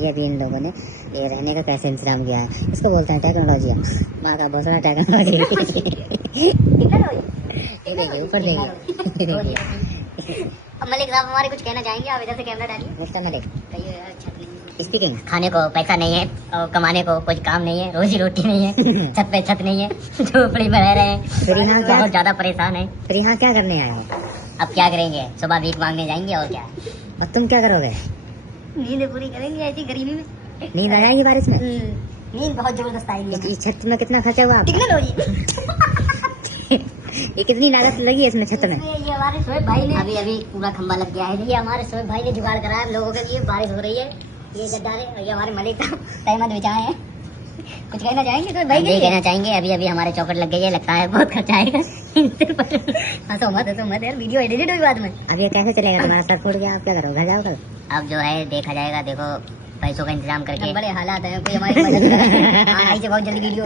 ये अभी इन लोगों ने ये रहने का कैसे इंतजाम किया है, इसको बोलते हैं टेक्नोलॉजी। माँ का बहुत सारा टेक्नोलॉजी। देखिए ऊपर देखिए। अब मलिक साहब हमारे कुछ कहना चाहेंगे, आप इधर से कैमरा डालिए। मिस्टर मलिक कहिए। स्पीकिंग। खाने को पैसा नहीं है और कमाने को कुछ काम नहीं है, रोजी रोटी नहीं है, छत पे छत नहीं है, झोपड़ी में रह रहे हैं, फिर यहाँ क्या बहुत ज्यादा परेशान है। फिर यहाँ क्या करने आए हो? अब क्या करेंगे, सुबह भीख मांगने जाएंगे और क्या, और तुम क्या करोगे? नींद पूरी करेंगे ऐसी गरीबी में। नींद आएगी बारिश में? नींद बहुत जबरदस्त आएगी। इस छत में कितना खर्चा हुआ आपका? टेक्नोलॉजी। ये कितनी लागत लगी है इसमें छत में? ये हमारे शोएब भाई ने अभी पूरा खंबा लग गया है। ये हमारे शोएब भाई ने जुगाड़ करा है लोगों के लिए। बारिश हो रही है, ये गड्ढारे और ये हमारे मलिक का तहमत बिछाए हैं। कुछ कहना चाहेंगे तो भाई? ये कहना चाहेंगे, अभी अभी हमारे चौकट लग गई है, लगता है बहुत खर्चा आएगा। हंसो मत यार, वीडियो एडिट हुई बाद में। अब ये कैसे चलेगा? तुम्हारा सर फूट गया, आप क्या करोगे? घर जाओ कल? अब जो है देखा जाएगा, देखो पैसों का इंतजाम करके। बड़े हालात है, कोई हमारी मदद करे। हाँ, ऐसे बहुत जल्दी वीडियो